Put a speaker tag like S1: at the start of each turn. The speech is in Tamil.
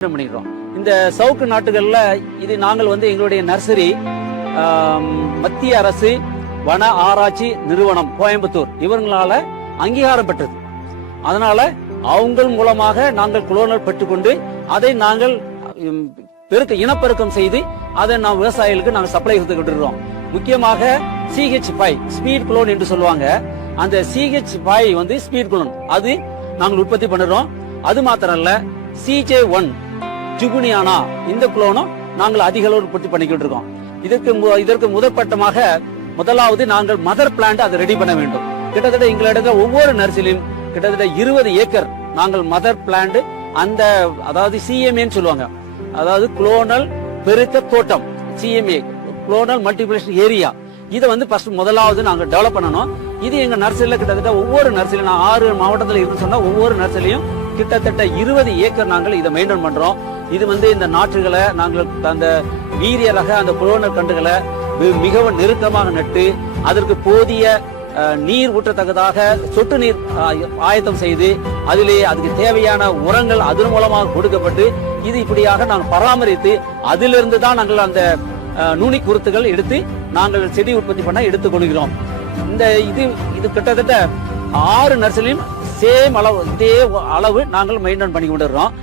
S1: மெயின்டைன் பண்ணிக்கிறோம். இந்த சவுக்கு நாட்டுகளில் இது நாங்கள் வந்து எங்களுடைய நர்சரி மத்திய அரசு வன ஆராய்ச்சி நிறுவனம் கோயம்புத்தூர். இவங்களால அங்கீகாரம் பெற்றது. அதனால அவங்கள் மூலமாக நாங்கள் குளோனல் பெற்றுக்கொண்டு அதை நாங்கள் பெருக்க இனப்பெருக்கம் செய்து அதை நாம் விவசாயிகளுக்கு நாங்கள் சப்ளை கொடுத்துக்கிட்டு இருக்கிறோம் முக்கியமாக சிஹெச் ஃபைவ் ஸ்பீட் குளோன் என்று சொல்லுவாங்க. அந்த சிஹெச் ஃபைவ் வந்து ஸ்பீட் குளோன் அது நாங்கள் உற்பத்தி பண்ணுறோம். அது மாத்திரம் இல்லை சிஜே ஒன் ஜுகுனியானா? இந்த குளோனும் நாங்கள் அதிக அளவு உற்பத்தி பண்ணிக்கிட்டு இருக்கோம். இதற்கு மு- இதற்கு முதற்பட்டமாக முதலாவது நாங்கள் மதர் பிளான்ட் அதை ரெடி பண்ண வேண்டும். கிட்டத்தட்ட எங்களிடத்துல ஒவ்வொரு நர்சரியிலும் கிட்டத்தட்ட இருபது ஏக்கர் நாங்கள் மதர் பிளான்ட் அந்த அதாவது சிஎம்ஏன்னு சொல்லுவாங்க. அதாவது குளோனல் பெருக்க தோட்டம் சிஎம்ஏ குளோனல் மல்டிபிளேஷன் ஏரியா. இதை வந்து ஃபர்ஸ்ட் முதலாவது நாங்க டெவலப் பண்ணணும். இது எங்க நர்சரியில கிட்டத்தட்ட ஒவ்வொரு நர்சரியும் நான் ஆறு மாவட்டத்தில் இருந்து சொன்னா ஒவ்வொரு நர்சரிலையும் கிட்டத்தட்ட இருபது ஏக்கர் நாங்கள் இதை மெயின்டைன் பண்றோம். இது வந்து இந்த நாற்றுகளை நாங்கள் அந்த வீரிய ரக அந்த குளோனல் கண்டுகளை மிகவும் நெருக்கமாக நட்டு அதற்கு போதிய நீர் ஊற்றத்தக்கதாக சொட்டு நீர் ஆயத்தம் செய்து அதிலே அதுக்கு தேவையான உரங்கள் அதன் மூலமாக கொடுக்கப்பட்டு இது இப்படியாக நாங்கள் பராமரித்து அதிலிருந்து தான் நாங்கள் அந்த நுனி குருத்துகள் எடுத்து நாங்கள் செடி உற்பத்தி பண்ண எடுத்துக் கொள்கிறோம். இந்த இது இது கிட்டத்தட்ட ஆறு நர்சரியும் சேம் அளவு இதே அளவு நாங்கள் மெயின்டைன் பண்ணி கொண்டு இருக்கிறோம்